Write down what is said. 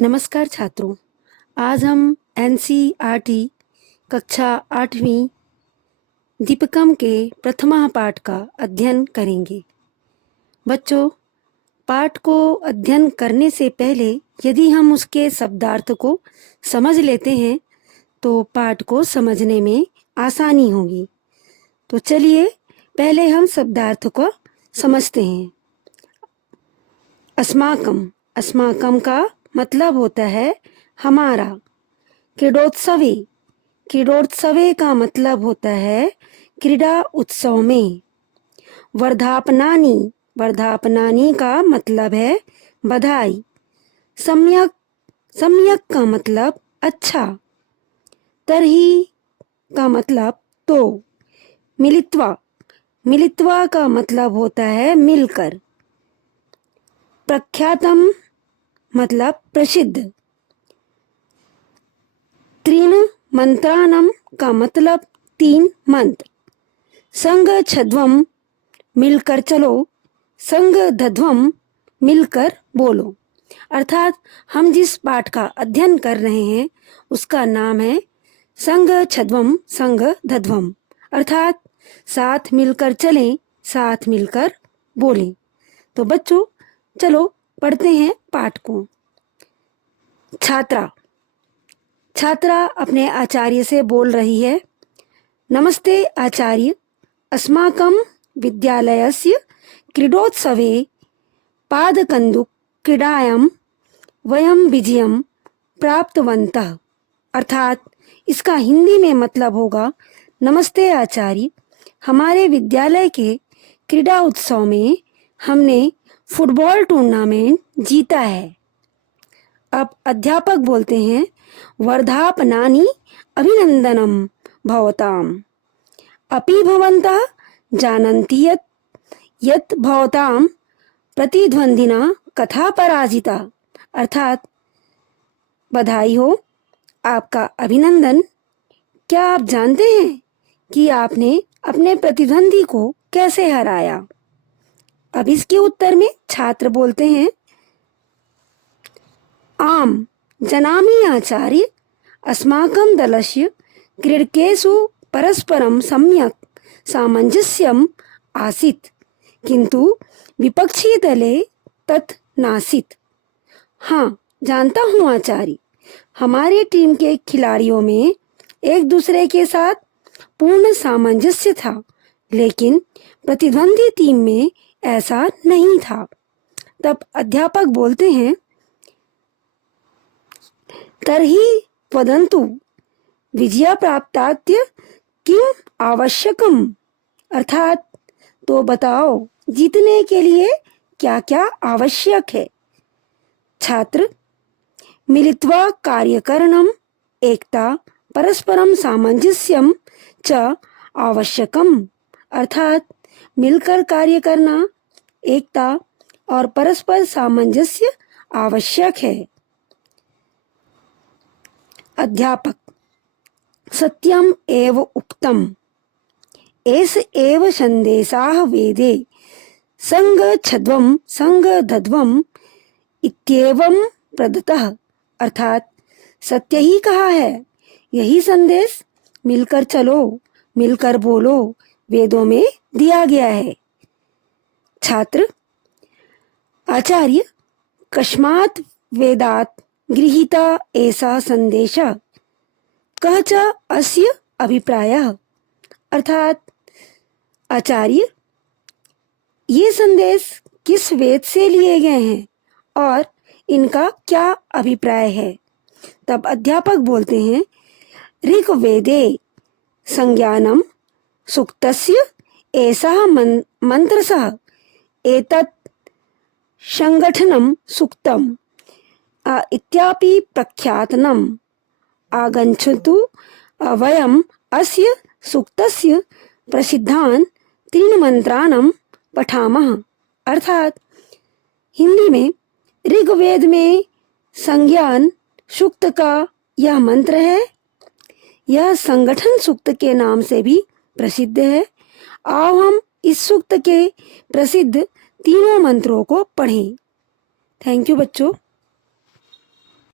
नमस्कार छात्रों, आज हम एनसीईआरटी कक्षा 8वीं दीपकम के प्रथमा पाठ का अध्ययन करेंगे। बच्चों, पाठ को अध्ययन करने से पहले यदि हम उसके शब्दार्थ को समझ लेते हैं तो पाठ को समझने में आसानी होगी। तो चलिए पहले हम शब्दार्थ को समझते हैं। अस्माकम, अस्माकम का मतलब होता है हमारा। क्रीडोत्सवे, क्रीडोत्सवे का मतलब होता है क्रीड़ा उत्सव में। वर्धापनानि, वर्धापनानि का मतलब है बधाई। सम्यक, सम्यक का मतलब अच्छा। तरही का मतलब तो। मिलित्वा, मिलित्वा का मतलब होता है मिलकर। प्रख्यातम मतलब प्रसिद्ध। त्रीन मंत्राणम का मतलब 3 मंत्र। संग छद्वम मिलकर चलो, संग धध्वम मिलकर बोलो। अर्थात हम जिस पाठ का अध्ययन कर रहे हैं उसका नाम है संग छद्वम संग धध्वम, अर्थात साथ मिलकर चलें, साथ मिलकर बोलें। तो बच्चों चलो पढ़ते हैं पाठ को। छात्रा, छात्रा अपने आचार्य से बोल रही है, नमस्ते आचार्य, अस्माकं विद्यालयस्य क्रीडोत्सवे पादकन्दुक क्रीडायां वयं विजयं प्राप्तवन्तः। अर्थात इसका हिंदी में मतलब होगा, नमस्ते आचार्य, हमारे विद्यालय के क्रीड़ा उत्सव में हमने फुटबॉल टूर्नामेंट जीता है। अब अध्यापक बोलते हैं, वर्धापनानि अभिनंदनम भवताम। अपि भवन्तः जानन्ति यत् भवतां प्रतिद्वंदिना कथा पराजिता। अर्थात बधाई हो, आपका अभिनंदन। क्या आप जानते हैं कि आपने अपने प्रतिद्वंदी को कैसे हराया? अब इसके उत्तर में छात्र बोलते हैं, आम जनामि आचार्य, अस्माकं दलस्य क्रीडकेषु परस्परं सम्यक् सामञ्जस्यम् आसीत्, किन्तु विपक्षीदले तत् नासीत्। हाँ, जानता हूँ आचार्य, हमारी टीम के खिलाड़ियों में एक दूसरे के साथ पूर्ण सामंजस्य था, लेकिन प्रतिद्वंदी टीम में ऐसा नहीं था। तब अध्यापक बोलते हैं, तर्हि वदन्तु विजय प्राप्ताय किम आवश्यकम। अर्थात तो बताओ जीतने के लिए क्या क्या आवश्यक है। छात्र, मिलित्वा कार्यकरणम एकता परस्परम सामंजस्यम च आवश्यकम। अर्थात मिलकर कार्य करना, एकता और परस्पर सामंजस्य आवश्यक है। अध्यापक, सत्यम एव उक्तम, एस एव संदेशाः वेदे संग छद्वम संग धध्वम इत्येवं प्रदत्तः। अर्थात सत्य ही कहा है, यही संदेश मिलकर चलो, मिलकर बोलो वेदों में दिया गया है। छात्र, आचार्य, कस्मात् वेदात् गृहीता ऐसा संदेशः, कः च अस्य अभिप्रायः। अर्थात आचार्य, ये संदेश किस वेद से लिए गए हैं और इनका क्या अभिप्राय है। तब अध्यापक बोलते हैं, ऋग्वेदे संज्ञानम सूक्तस्य एषः मंत्रसः एतत् संगठनं सूक्तम् इत्यापि प्रख्यातनम् आगच्छतु वयम् अस्य सूक्तस्य प्रसिद्धान् 3 मंत्राणं पठामः। अर्थात हिंदी में ऋग्वेद में संज्ञान सूक्त का यह मंत्र है, यह संगठन सूक्त के नाम से भी प्रसिद्ध है। आओ हम इस सूक्त के प्रसिद्ध 3 मंत्रों को पढ़ें। थैंक यू बच्चों।